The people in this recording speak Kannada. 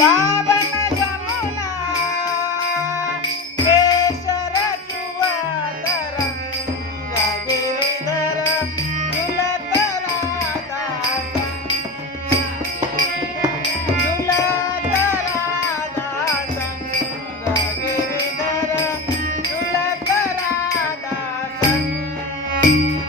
ಟೂಲಾಸ ದುಲಧಾ ಬಗೇಧರ ದುಲಧರ